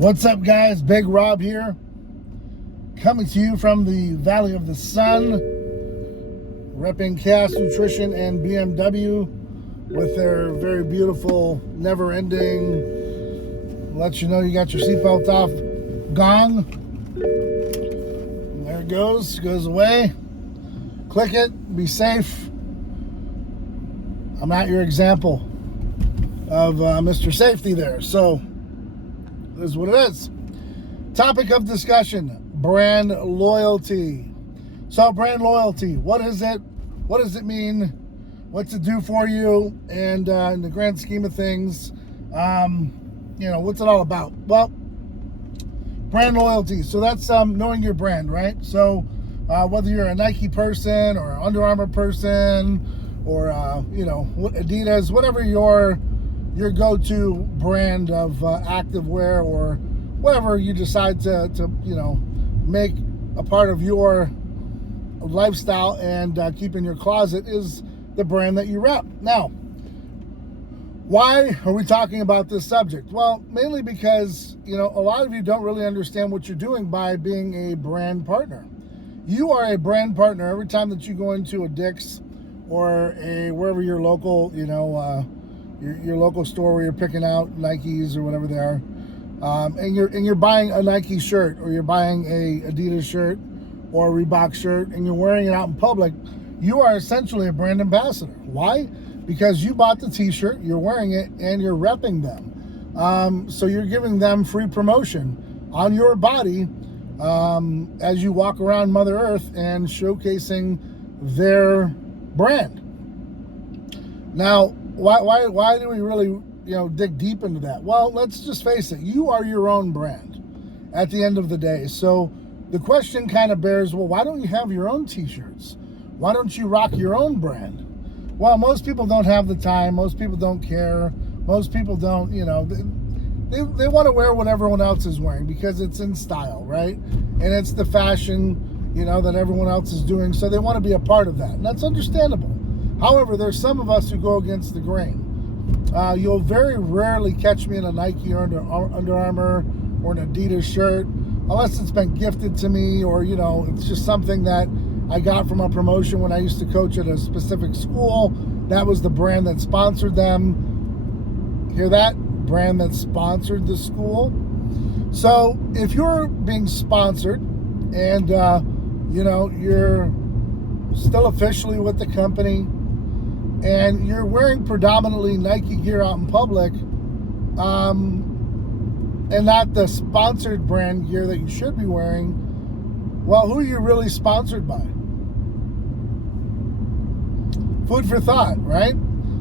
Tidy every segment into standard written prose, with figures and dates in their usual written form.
What's up, guys? Big Rob here, coming to you from the Valley of the Sun, repping Chaos Nutrition and BMW with their very beautiful, never-ending, let you know you got your seatbelt off gong. And there it goes away. Click it, be safe. I'm not your example of Mr. Safety there, so it is what it is. Topic of discussion, brand loyalty. So brand loyalty, what is it? What does it mean? What's it do for you? And in the grand scheme of things, what's it all about? Well, brand loyalty. So that's knowing your brand, right? So whether you're a Nike person or an Under Armour person or, Adidas, whatever your go-to brand of activewear or whatever you decide to make a part of your lifestyle and keep in your closet is the brand that you rep. Now, why are we talking about this subject? Well, mainly because, a lot of you don't really understand what you're doing by being a brand partner. You are a brand partner every time that you go into a Dick's or wherever your local, your local store where you're picking out Nikes or whatever they are, and you're buying a Nike shirt or you're buying a Adidas shirt or a Reebok shirt and you're wearing it out in public. You are essentially a brand ambassador. Why? Because you bought the t-shirt, you're wearing it, and you're repping them. So you're giving them free promotion on your body as you walk around Mother Earth and showcasing their brand. Now, why do we really dig deep into that? Well, let's just face it. You are your own brand at the end of the day. So the question kind of bears, well, why don't you have your own t-shirts? Why don't you rock your own brand? Well, most people don't have the time. Most people don't care. Most people don't, they want to wear what everyone else is wearing because it's in style, right? And it's the fashion, that everyone else is doing. So they want to be a part of that. And that's understandable. However, there's some of us who go against the grain. You'll very rarely catch me in a Nike or Under Armour or an Adidas shirt, unless it's been gifted to me or, it's just something that I got from a promotion when I used to coach at a specific school. That was the brand that sponsored them. Hear that? Brand that sponsored the school. So if you're being sponsored and, you're still officially with the company, and you're wearing predominantly Nike gear out in public, and not the sponsored brand gear that you should be wearing, well, who are you really sponsored by? Food for thought, right?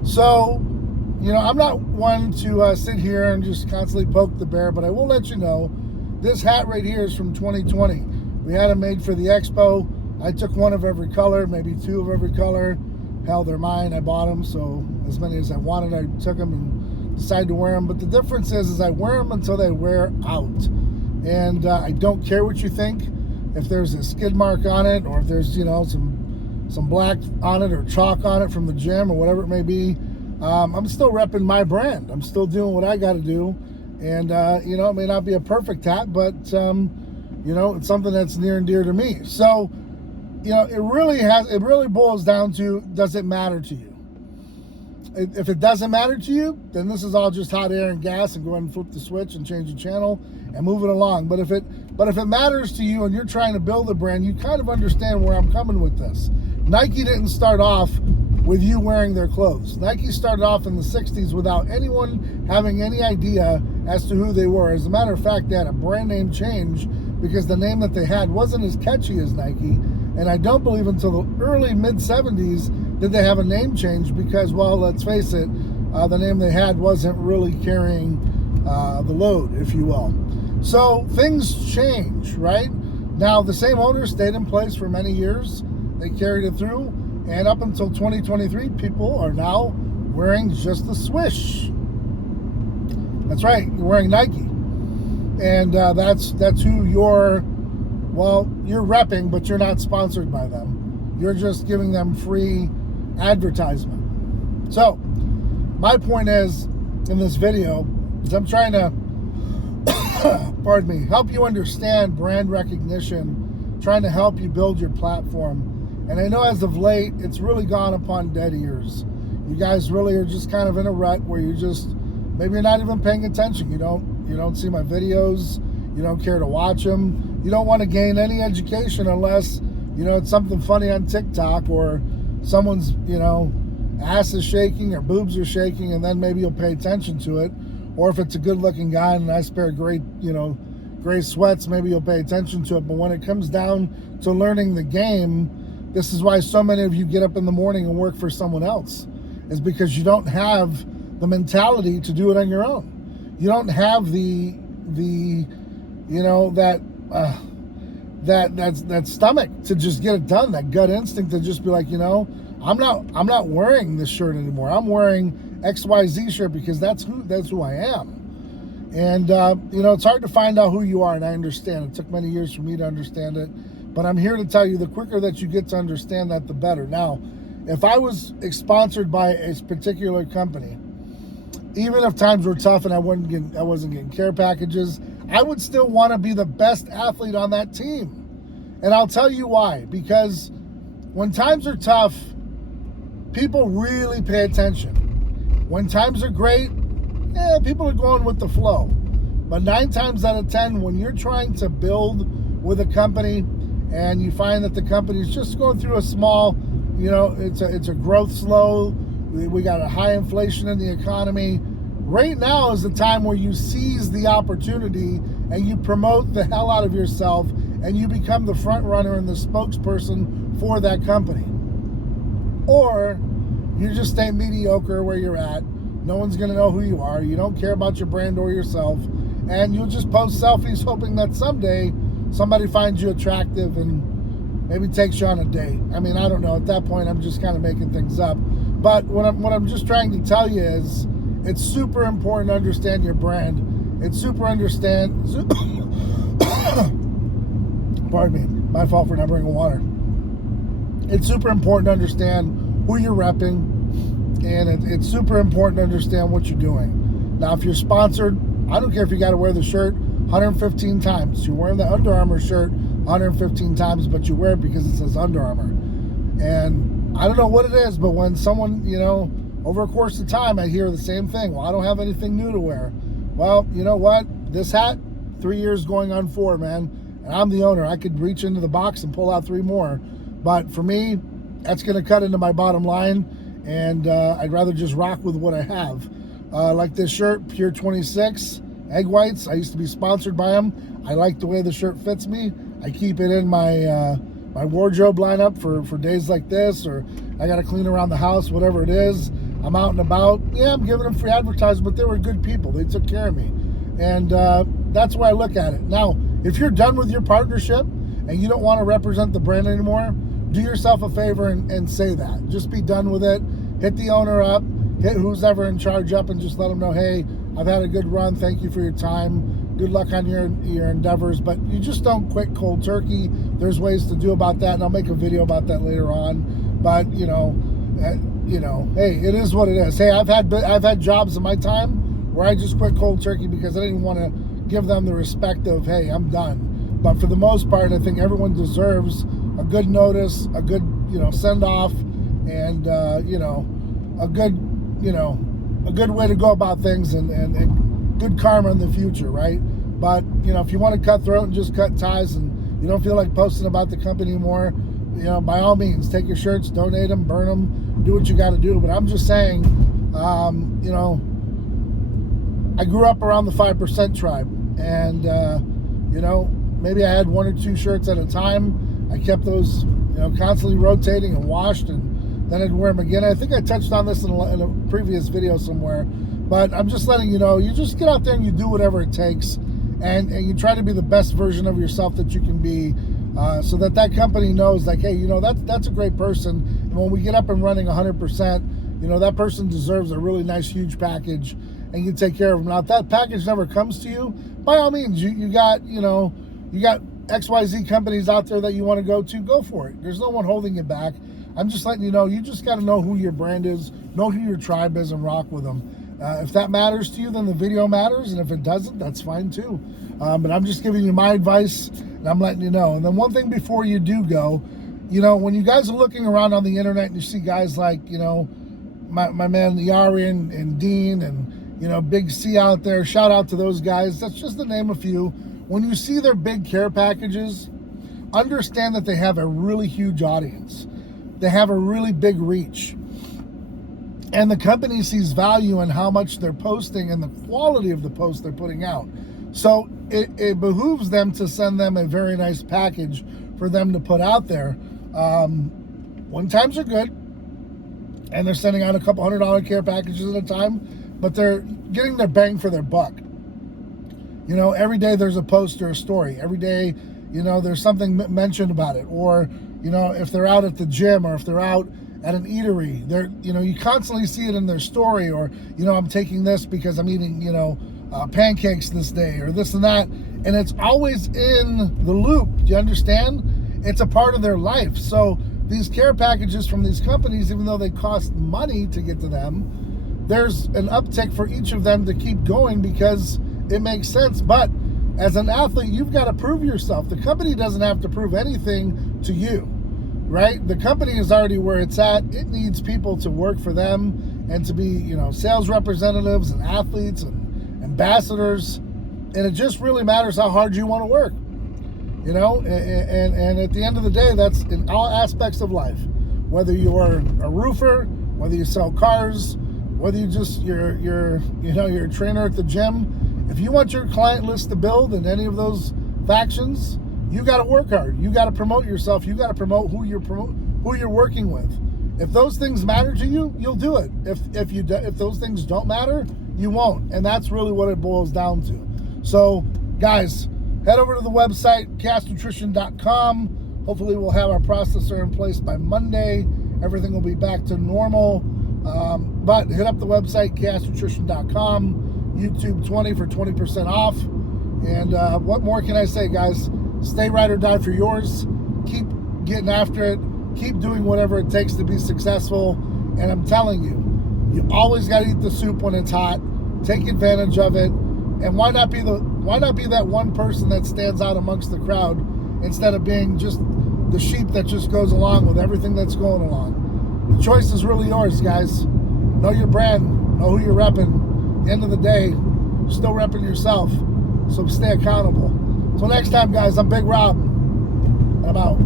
So, I'm not one to sit here and just constantly poke the bear, but I will let you know, this hat right here is from 2020. We had them made for the expo. I took one of every color, maybe two of every color. Hell, they're mine. I bought them, so as many as I wanted, I took them and decided to wear them. But the difference is I wear them until they wear out. And I don't care what you think. If there's a skid mark on it, or if there's, some black on it or chalk on it from the gym or whatever it may be, I'm still repping my brand. I'm still doing what I got to do. And, it may not be a perfect hat, but, it's something that's near and dear to me. So, it really boils down to, does it matter to you? If it doesn't matter to you, then this is all just hot air and gas, and go ahead and flip the switch and change the channel and move it along. But if it matters to you and you're trying to build a brand, you kind of understand where I'm coming with this. Nike didn't start off with you wearing their clothes. Nike started off in the 60s without anyone having any idea as to who they were. As a matter of fact, they had a brand name change because the name that they had wasn't as catchy as Nike. And I don't believe until the early mid-70s did they have a name change because, well, let's face it, the name they had wasn't really carrying the load, if you will. So things change, right? Now, the same owner stayed in place for many years. They carried it through. And up until 2023, people are now wearing just the swish. That's right, you're wearing Nike. And that's who you're repping, but you're not sponsored by them. You're just giving them free advertisement. So, my point is, in this video, is I'm trying to pardon me, help you understand brand recognition, trying to help you build your platform. And I know as of late, it's really gone upon dead ears. You guys really are just kind of in a rut where you just, maybe you're not even paying attention. You don't see my videos. You don't care to watch them. You don't want to gain any education unless, it's something funny on TikTok, or someone's, ass is shaking or boobs are shaking, and then maybe you'll pay attention to it. Or if it's a good looking guy and a nice pair of great sweats, maybe you'll pay attention to it. But when it comes down to learning the game, this is why so many of you get up in the morning and work for someone else, is because you don't have the mentality to do it on your own. You don't have the that stomach to just get it done, that gut instinct to just be like, I'm not wearing this shirt anymore. I'm wearing XYZ shirt because that's who I am. And it's hard to find out who you are, and I understand. It took many years for me to understand it, but I'm here to tell you, the quicker that you get to understand that, the better. Now, if I was sponsored by a particular company, even if times were tough and I wasn't getting care packages, I would still want to be the best athlete on that team. And I'll tell you why. Because when times are tough, people really pay attention. When times are great, people are going with the flow. But 9 times out of 10, when you're trying to build with a company and you find that the company is just going through a small, it's a growth slow, we got a high inflation in the economy, right now is the time where you seize the opportunity and you promote the hell out of yourself and you become the front runner and the spokesperson for that company. Or you just stay mediocre where you're at. No one's going to know who you are. You don't care about your brand or yourself. And you'll just post selfies hoping that someday somebody finds you attractive and maybe takes you on a date. I mean, I don't know. At that point, I'm just kind of making things up. But what I'm just trying to tell you is, it's super important to understand your brand. It's pardon me, my fault for not bringing water. It's super important to understand who you're repping, and it's super important to understand what you're doing. Now, if you're sponsored, I don't care if you got to wear the shirt 115 times. You're wearing the Under Armour shirt 115 times, but you wear it because it says Under Armour. And I don't know what it is, but when someone, over a course of time, I hear the same thing. Well, I don't have anything new to wear. Well, you know what? This hat, 3 years going on 4, man. And I'm the owner. I could reach into the box and pull out 3 more. But for me, that's going to cut into my bottom line. And I'd rather just rock with what I have. Like this shirt, Pure 26, egg whites. I used to be sponsored by them. I like the way the shirt fits me. I keep it in my my wardrobe lineup for days like this, or I got to clean around the house, whatever it is. I'm out and about. Yeah, I'm giving them free advertising, but they were good people. They took care of me. And that's where I look at it. Now, if you're done with your partnership and you don't want to represent the brand anymore, do yourself a favor and say that. Just be done with it. Hit the owner up, hit who's ever in charge up, and just let them know, hey, I've had a good run. Thank you for your time. Good luck on your endeavors. But you just don't quit cold turkey. There's ways to do about that, and I'll make a video about that later on. But, hey, it is what it is. Hey, I've had jobs in my time where I just quit cold turkey because I didn't want to give them the respect of, hey, I'm done. But for the most part, I think everyone deserves a good notice, a good, send off, and a good way to go about things, and good karma in the future, right? But if you want to cut throat and just cut ties, and you don't feel like posting about the company anymore, by all means, take your shirts, donate them, burn them, do what you got to do. But I'm just saying, I grew up around the 5% tribe, and maybe I had 1 or 2 shirts at a time. I kept those, constantly rotating and washed, and then I'd wear them again. I think I touched on this in a previous video somewhere, but I'm just letting you know, you just get out there and you do whatever it takes, and you try to be the best version of yourself that you can be, so that company knows, like, hey, that's a great person, and when we get up and running 100%, that person deserves a really nice, huge package, and you take care of them. Now, if that package never comes to you, by all means, you got XYZ companies out there that you want to go for it. There's no one holding you back. I'm just letting you know, you just got to know who your brand is, know who your tribe is, and rock with them. If that matters to you, then the video matters, and if it doesn't, that's fine too. But I'm just giving you my advice, and I'm letting you know. And then one thing before you do go, you know, when you guys are looking around on the internet and you see guys like, you know, my man Yari and Dean and, you know, Big C out there, shout out to those guys. That's just to name a few. When you see their big care packages, understand that they have a really huge audience. They have a really big reach. And the company sees value in how much they're posting and the quality of the posts they're putting out. So it behooves them to send them a very nice package for them to put out there. When times are good, and they're sending out a couple $100 care packages at a time, but they're getting their bang for their buck. You know, every day there's a post or a story. Every day, you know, there's something mentioned about it. Or, you know, if they're out at the gym or if they're out at an eatery, they're, you know, you constantly see it in their story. Or, you know, I'm taking this because I'm eating, you know, pancakes this day or this and that. And it's always in the loop. Do you understand? It's a part of their life. So these care packages from these companies, even though they cost money to get to them, there's an uptick for each of them to keep going because it makes sense. But as an athlete, you've got to prove yourself. The company doesn't have to prove anything to you, right? The company is already where it's at. It needs people to work for them and to be, you know, sales representatives and athletes and ambassadors. And it just really matters how hard you want to work. You know, and at the end of the day, that's in all aspects of life. Whether you're a roofer, whether you sell cars, whether you're a trainer at the gym. If you want your client list to build in any of those factions, you got to work hard. You got to promote yourself. You got to promote who you're working with. If those things matter to you, you'll do it. If those things don't matter, you won't. And that's really what it boils down to. So, guys, head over to the website, castnutrition.com. Hopefully we'll have our processor in place by Monday. Everything will be back to normal. But hit up the website, castnutrition.com. YouTube 20 for 20% off. And what more can I say, guys? Stay ride or die for yours. Keep getting after it. Keep doing whatever it takes to be successful. And I'm telling you, you always got to eat the soup when it's hot. Take advantage of it. And why not be that one person that stands out amongst the crowd instead of being just the sheep that just goes along with everything that's going along? The choice is really yours, guys. Know your brand. Know who you're repping. At the end of the day, you're still repping yourself. So stay accountable. Till next time, guys, I'm Big Rob. I'm out.